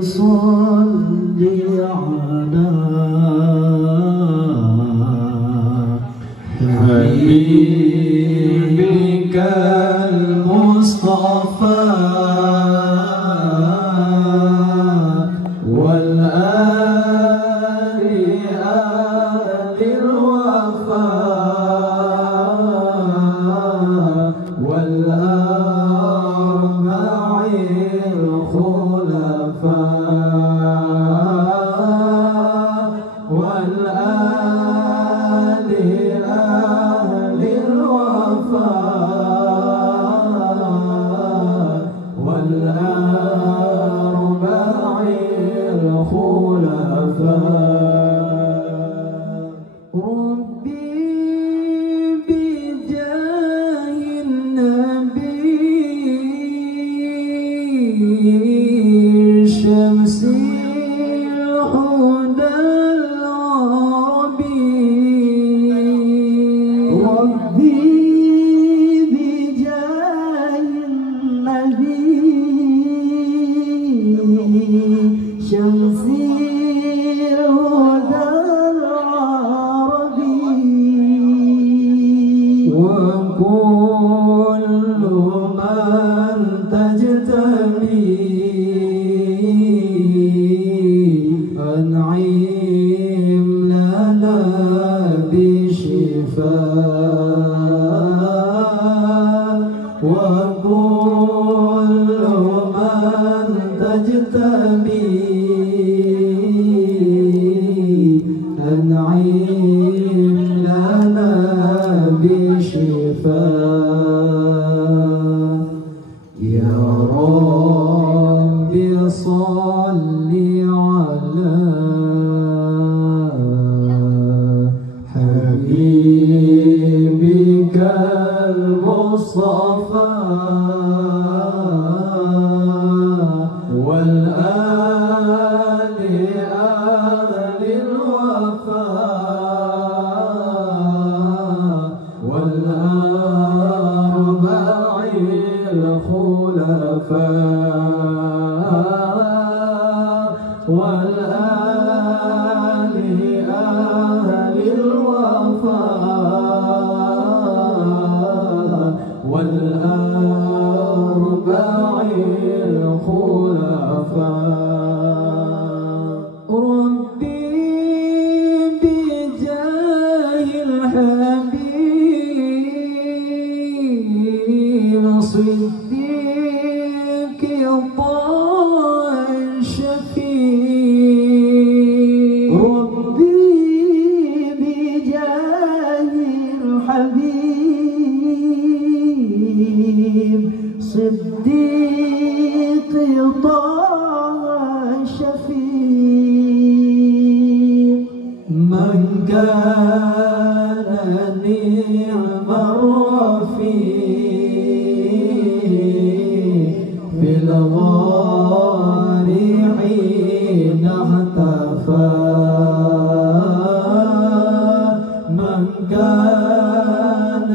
صل على حبيبك المصطفى والآل آل الوفاء والأربع الخلفاء والآل آل الوفاء والأربع الخلفاء ربي بجاه النبي شمس الهدى العربي ربي بجاه النبي شمس الهدى العربي وكل من تجتمي أنعم لنا بشفاء وكل من تجتمي أنعم لنا بشفاء يا رب صل على حبيبك المصطفى والآل آل الوفاء والأربع الخلفاء والآل آل الوفاء والأربع الخلفاء ربي بجاه الحبيب صديق طه الشفيع ربي بجاه الحبيب صديق طه الشفيع من كان نعم الرفيق في الغار حين احتفى من كان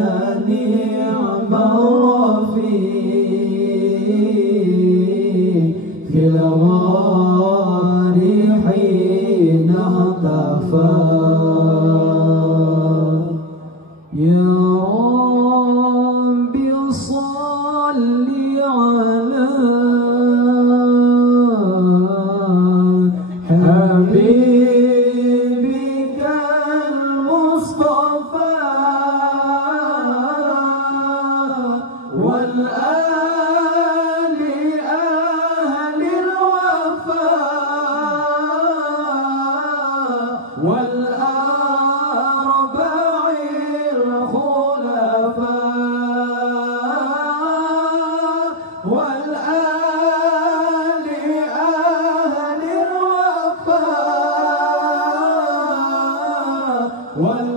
نعم الرفيق في الغار حين احتفى يا رب صل على حبيبك المصطفى والآل آل الوفاء والأربع الخلفاء والآل آل الوفاء